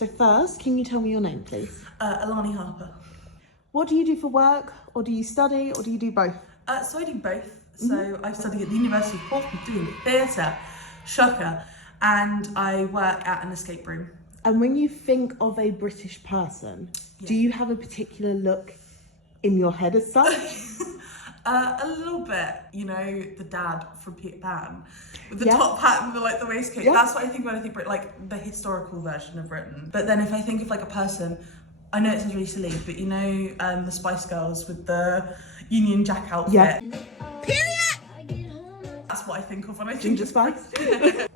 So first, can you tell me your name, please? Alani Harper. What do you do for work, or do you study, or do you do both? So I do both. So I study at the University of Portsmouth doing theatre, shocker, and I work at an escape room. And when you think of a British person, do you have a particular look in your head as such? A little bit, you know, the dad from Peter Pan with the top hat and the waistcoat. That's what I think when I think Britain, like the historical version of Britain. But then if I think of like a person, I know it sounds really silly, but you know, the Spice Girls with the Union Jack outfit. Yeah. Period. That's what I think of when I think Ginger Spice.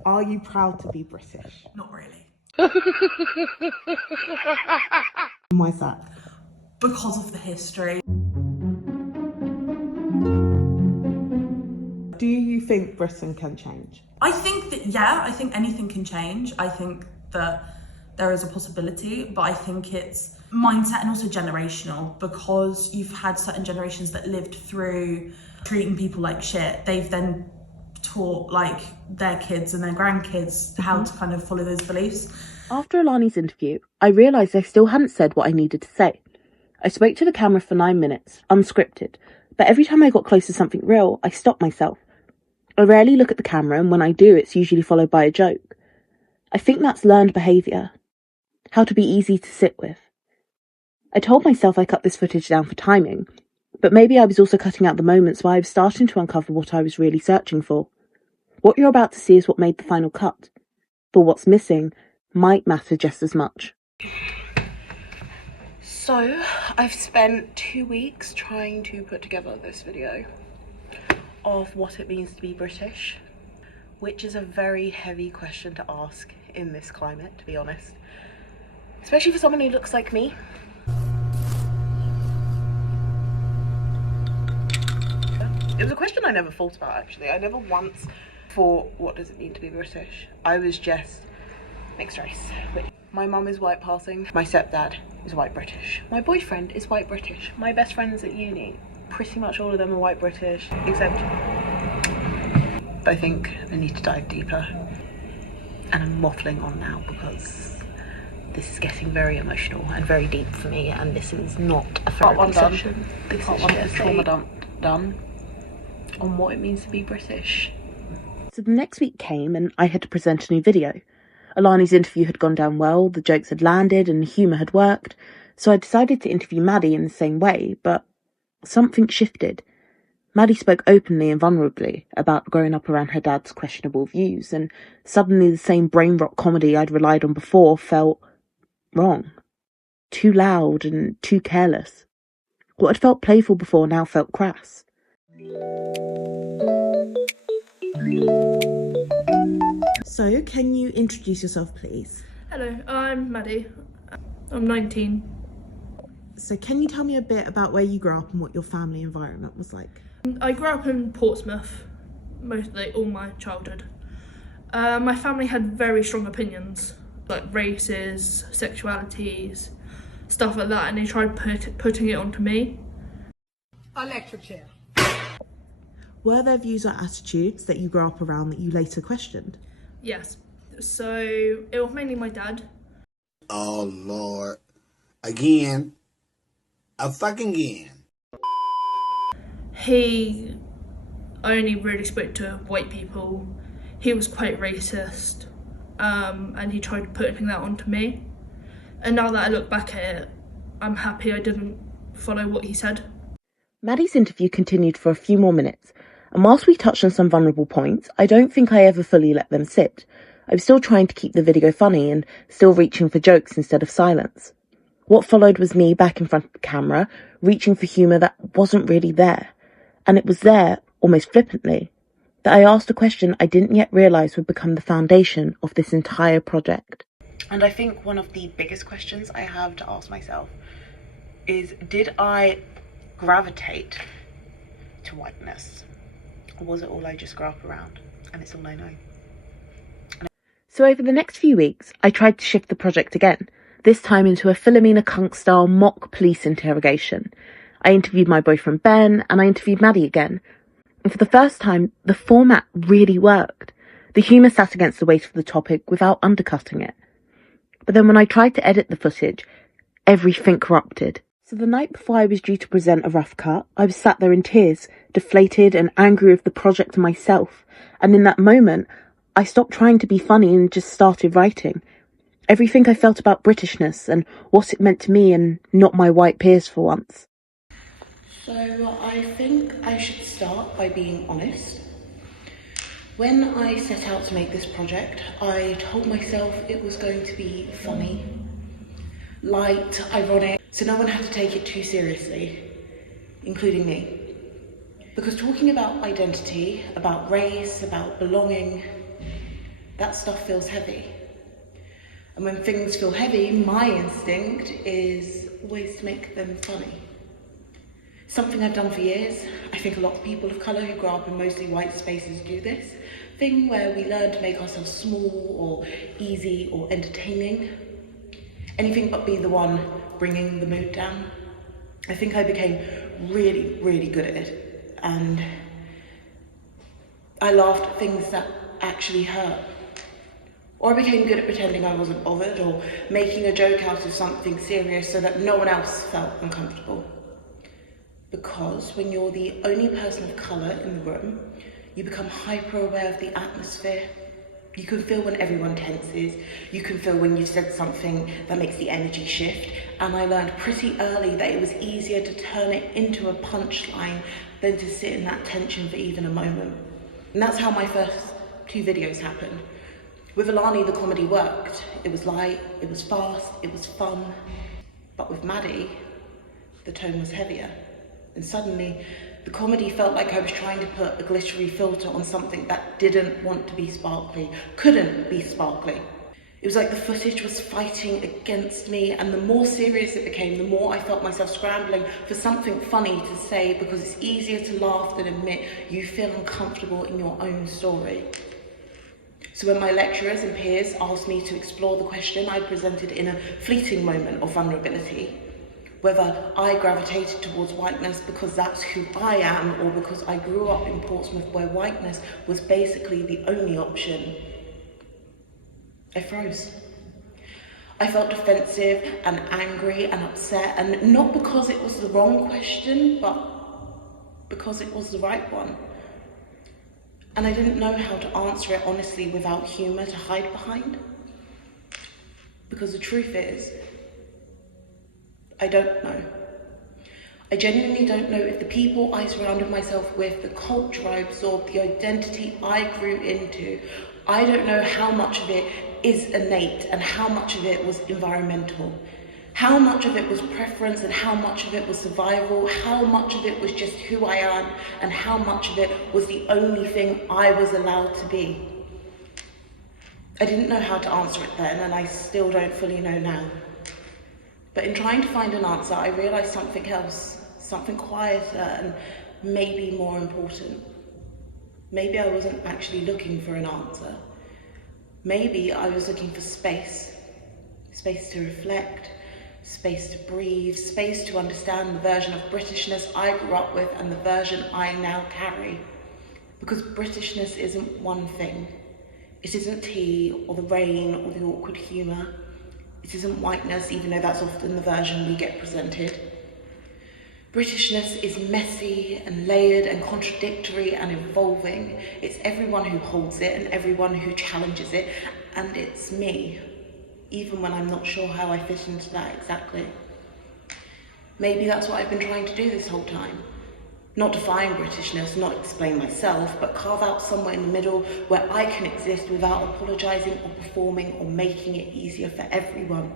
Are you proud to be British? Not really. Why's that? Because of the history. Do you think Britain can change? I think that, yeah, I think anything can change. I think that there is a possibility, but I think it's mindset and also generational, because you've had certain generations that lived through treating people like shit. They've then taught like their kids and their grandkids how to kind of follow those beliefs. After Alani's interview, I realised I still hadn't said what I needed to say. I spoke to the camera for 9 minutes, unscripted, but every time I got close to something real, I stopped myself. I rarely look at the camera, and when I do, it's usually followed by a joke. I think that's learned behaviour. How to be easy to sit with. I told myself I cut this footage down for timing, but maybe I was also cutting out the moments where I was starting to uncover what I was really searching for. What you're about to see is what made the final cut, but what's missing might matter just as much. So, I've spent 2 weeks trying to put together this video of what it means to be British, which is a very heavy question to ask in this climate, to be honest. Especially for someone who looks like me. It was a question I never thought about, actually. I never once thought, what does it mean to be British? I was just mixed race. My mum is white passing. My stepdad is white British. My boyfriend is white British. My best friends at uni, pretty much all of them are white British, except I think I need to dive deeper. And I'm waffling on now because this is getting very emotional and very deep for me, and this is not a therapy session. This is just a trauma dump done on what it means to be British. So the next week came and I had to present a new video. Alani's interview had gone down well, the jokes had landed and the humour had worked, so I decided to interview Maddie in the same way, but something shifted. Maddie spoke openly and vulnerably about growing up around her dad's questionable views, and suddenly the same brain rot comedy I'd relied on before felt wrong. Too loud and too careless. What had felt playful before now felt crass. So, can you introduce yourself, please? Hello, I'm Maddie. I'm 19. So, can you tell me a bit about where you grew up and what your family environment was like? I grew up in Portsmouth, mostly all my childhood. My family had very strong opinions, like races, sexualities, stuff like that, and they tried putting it onto me. Electric chair. Were there views or attitudes that you grew up around that you later questioned? Yes. So it was mainly my dad. Oh Lord. Again. A fucking again. He only really spoke to white people. He was quite racist, and he tried putting that onto me. And now that I look back at it, I'm happy I didn't follow what he said. Maddie's interview continued for a few more minutes, and whilst we touched on some vulnerable points, I don't think I ever fully let them sit. I was still trying to keep the video funny and still reaching for jokes instead of silence. What followed was me back in front of the camera, reaching for humour that wasn't really there. And it was there, almost flippantly, that I asked a question I didn't yet realise would become the foundation of this entire project. And I think one of the biggest questions I have to ask myself is, did I gravitate to whiteness? Or was it all I just grew up around? And it's all I know. So over the next few weeks, I tried to shift the project again, this time into a Philomena Kunk-style mock police interrogation. I interviewed my boyfriend Ben, and I interviewed Maddie again. And for the first time, the format really worked. The humour sat against the weight of the topic without undercutting it. But then when I tried to edit the footage, everything corrupted. So the night before I was due to present a rough cut, I was sat there in tears, deflated and angry with the project and myself. And in that moment, I stopped trying to be funny and just started writing. Everything I felt about Britishness and what it meant to me and not my white peers for once. So I think I should start by being honest. When I set out to make this project, I told myself it was going to be funny, light, ironic, so no one had to take it too seriously, including me. Because talking about identity, about race, about belonging, that stuff feels heavy. And when things feel heavy, my instinct is always to make them funny. Something I've done for years. I think a lot of people of colour who grow up in mostly white spaces do this thing where we learn to make ourselves small or easy or entertaining. Anything but be the one bringing the mood down. I think I became really, really good at it. And I laughed at things that actually hurt. Or I became good at pretending I wasn't bothered or making a joke out of something serious so that no one else felt uncomfortable. Because when you're the only person of colour in the room, you become hyper aware of the atmosphere. You can feel when everyone tenses, you can feel when you've said something that makes the energy shift. And I learned pretty early that it was easier to turn it into a punchline than to sit in that tension for even a moment. And that's how my first 2 videos happened. With Alani, the comedy worked. It was light, it was fast, it was fun. But with Maddie, the tone was heavier. And suddenly, the comedy felt like I was trying to put a glittery filter on something that didn't want to be sparkly, couldn't be sparkly. It was like the footage was fighting against me, and the more serious it became, the more I felt myself scrambling for something funny to say, because it's easier to laugh than admit you feel uncomfortable in your own story. So when my lecturers and peers asked me to explore the question I presented in a fleeting moment of vulnerability, whether I gravitated towards whiteness because that's who I am or because I grew up in Portsmouth where whiteness was basically the only option, I froze. I felt defensive and angry and upset, and not because it was the wrong question, but because it was the right one. And I didn't know how to answer it honestly without humour to hide behind. Because the truth is, I don't know. I genuinely don't know if the people I surrounded myself with, the culture I absorbed, the identity I grew into, I don't know how much of it is innate and how much of it was environmental. How much of it was preference and how much of it was survival, how much of it was just who I am and how much of it was the only thing I was allowed to be. I didn't know how to answer it then, and I still don't fully know now. But in trying to find an answer, I realised something else, something quieter and maybe more important. Maybe I wasn't actually looking for an answer. Maybe I was looking for space. Space to reflect, space to breathe, space to understand the version of Britishness I grew up with and the version I now carry. Because Britishness isn't one thing. It isn't tea or the rain or the awkward humour. It isn't whiteness, even though that's often the version we get presented. Britishness is messy and layered and contradictory and evolving. It's everyone who holds it and everyone who challenges it, and it's me, even when I'm not sure how I fit into that exactly. Maybe that's what I've been trying to do this whole time. Not define Britishness, not explain myself, but carve out somewhere in the middle where I can exist without apologising or performing or making it easier for everyone.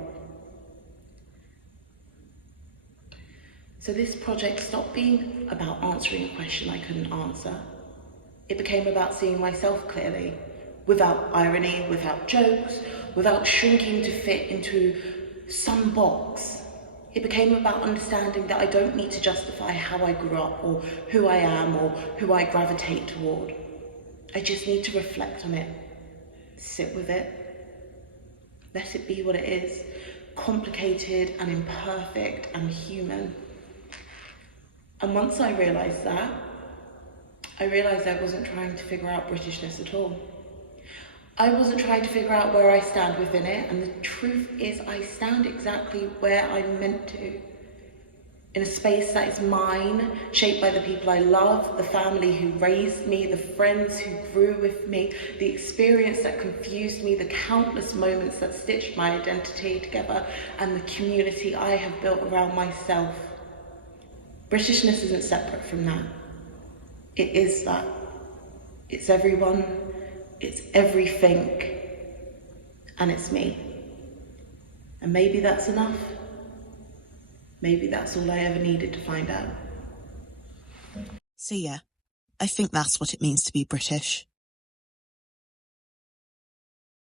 So this project stopped being about answering a question I couldn't answer. It became about seeing myself clearly, without irony, without jokes, without shrinking to fit into some box. It became about understanding that I don't need to justify how I grew up or who I am or who I gravitate toward. I just need to reflect on it, sit with it, let it be what it is, complicated and imperfect and human. And once I realised that, I realised I wasn't trying to figure out Britishness at all. I wasn't trying to figure out where I stand within it, and the truth is I stand exactly where I'm meant to. In a space that is mine, shaped by the people I love, the family who raised me, the friends who grew with me, the experience that confused me, the countless moments that stitched my identity together, and the community I have built around myself. Britishness isn't separate from that. It is that. It's everyone, it's everything, and it's me. And maybe that's enough. Maybe that's all I ever needed to find out. So yeah, I think that's what it means to be British.